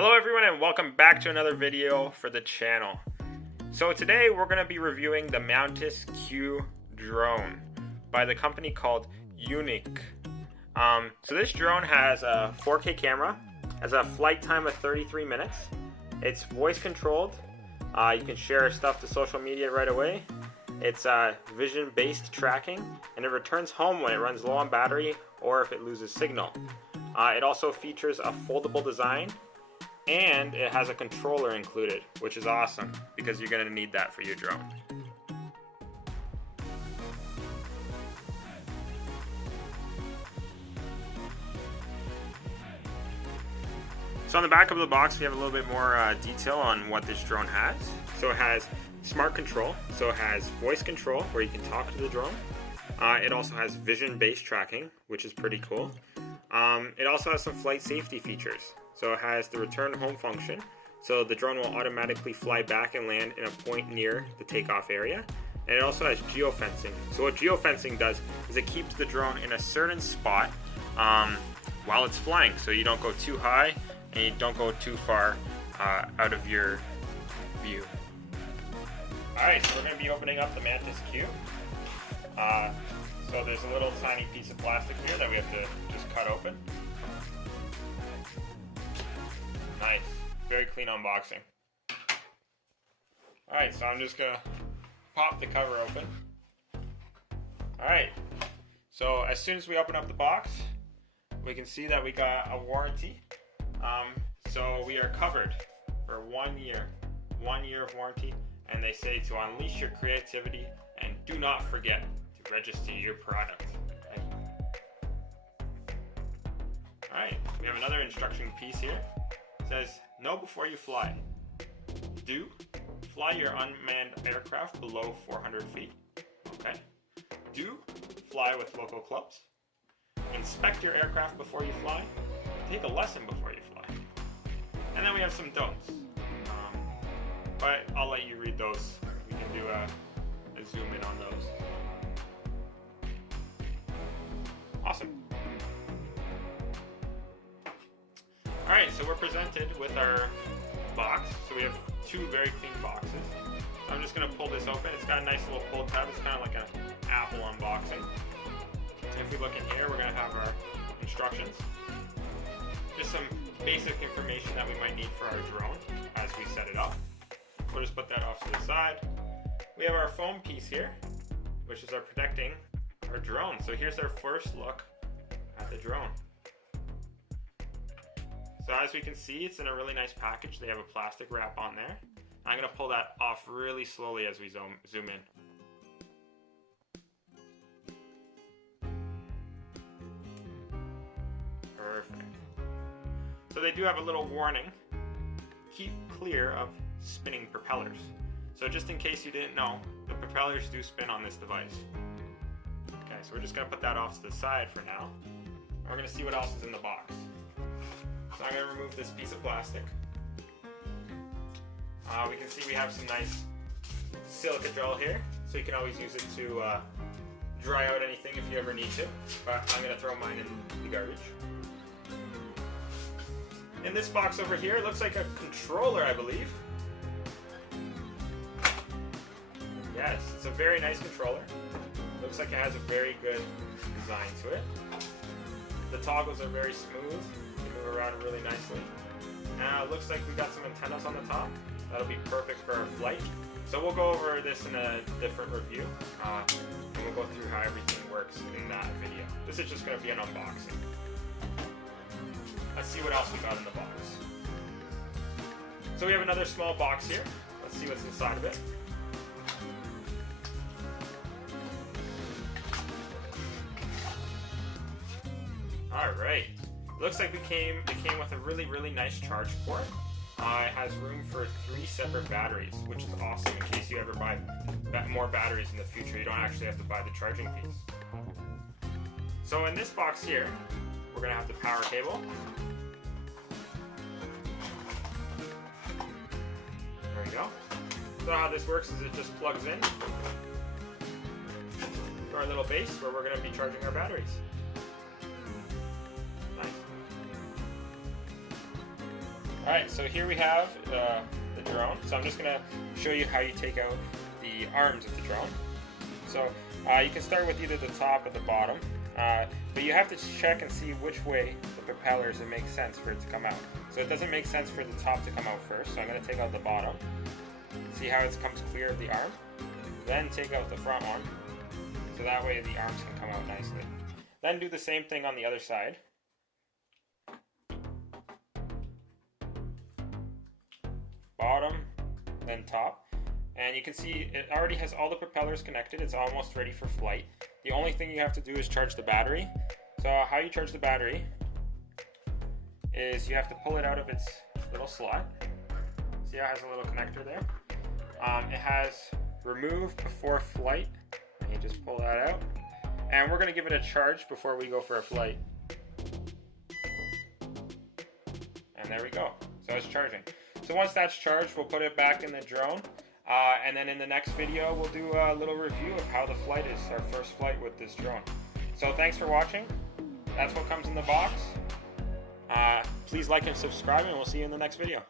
Hello everyone and welcome back to another video for the channel. So today we're going to be reviewing the MantisQ drone by the company called Yuneec. So this drone has a 4K camera, has a flight time of 33 minutes. It's voice controlled. You can share stuff to social media right away. It's vision based tracking, and it returns home when it runs low on battery or if it loses signal. It also features a foldable design, and it has a controller included, which is awesome because you're going to need that for your drone. So on the back of the box we have a little bit more detail on what this drone has. So it has smart control, so it has voice control where you can talk to the drone. It also has vision-based tracking, which is pretty cool. It also has some flight safety features. So it has the return home function, so the drone will automatically fly back and land in a point near the takeoff area. And it also has geofencing. So what geofencing does is it keeps the drone in a certain spot while it's flying, so you don't go too high and you don't go too far out of your view. Alright, so we're going to be opening up the MantisQ. So there's a little tiny piece of plastic here that we have to just cut open. Nice, very clean unboxing. Alright, so I'm just gonna pop the cover open. Alright, so as soon as we open up the box, we can see that we got a warranty. So we are covered for 1 year. 1 year of warranty, and they say to unleash your creativity and do not forget to register your product. Alright, we have another instruction piece here. It says, know before you fly. Do fly your unmanned aircraft below 400 feet. Okay. Do fly with local clubs. Inspect your aircraft before you fly. Take a lesson before you fly. And then we have some don'ts. But I'll let you read those. We can do a zoom in on those. Awesome. Alright, so we're presented with our box. So we have two very clean boxes. So I'm just going to pull this open. It's got a nice little pull tab. It's kind of like an Apple unboxing. If we look in here, we're going to have our instructions. Just some basic information that we might need for our drone as we set it up. We'll just put that off to the side. We have our foam piece here, which is our protecting our drone. So here's our first look at the drone. So as we can see, it's in a really nice package. They have a plastic wrap on there. I'm going to pull that off really slowly as we zoom in. Perfect. So they do have a little warning. Keep clear of spinning propellers. So just in case you didn't know, the propellers do spin on this device. Okay, so we're just going to put that off to the side for now. And we're going to see what else is in the box. So I'm going to remove this piece of plastic. We can see we have some nice silica gel here, so you can always use it to dry out anything if you ever need to. But I'm going to throw mine in the garbage. In this box over here, it looks like a controller, I believe. Yes, it's a very nice controller. Looks like it has a very good design to it. The toggles are very smooth. You move around really nicely. Now it looks like we got some antennas on the top. That'll be perfect for our flight. So we'll go over this in a different review. And we'll go through how everything works in that video. This is just going to be an unboxing. Let's see what else we got in the box. So we have another small box here. Let's see what's inside of it. Alright, looks like it came with a really nice charge port. It has room for 3 separate batteries, which is awesome in case you ever buy more batteries in the future. You don't actually have to buy the charging piece. So in this box here, we're going to have the power cable. There we go. So how this works is it just plugs in to our little base where we're going to be charging our batteries. Nice. Alright, so here we have the drone. So I'm just going to show you how you take out the arms of the drone. So you can start with either the top or the bottom, but you have to check and see which way the propellers, it makes sense for it to come out. So it doesn't make sense for the top to come out first, so I'm going to take out the bottom. See how it comes clear of the arm? Then take out the front one, so that way the arms can come out nicely. Then do the same thing on the other side. Bottom, then top. And you can see it already has all the propellers connected. It's almost ready for flight. The only thing you have to do is charge the battery. So how you charge the battery is you have to pull it out of its little slot. See how it has a little connector there? It has remove before flight. And you just pull that out. And we're going to give it a charge before we go for a flight. And there we go. So it's charging. So once that's charged, we'll put it back in the drone. And then in the next video, we'll do a little review of how the flight is, our first flight with this drone. So thanks for watching. That's what comes in the box. Please like and subscribe, and we'll see you in the next video.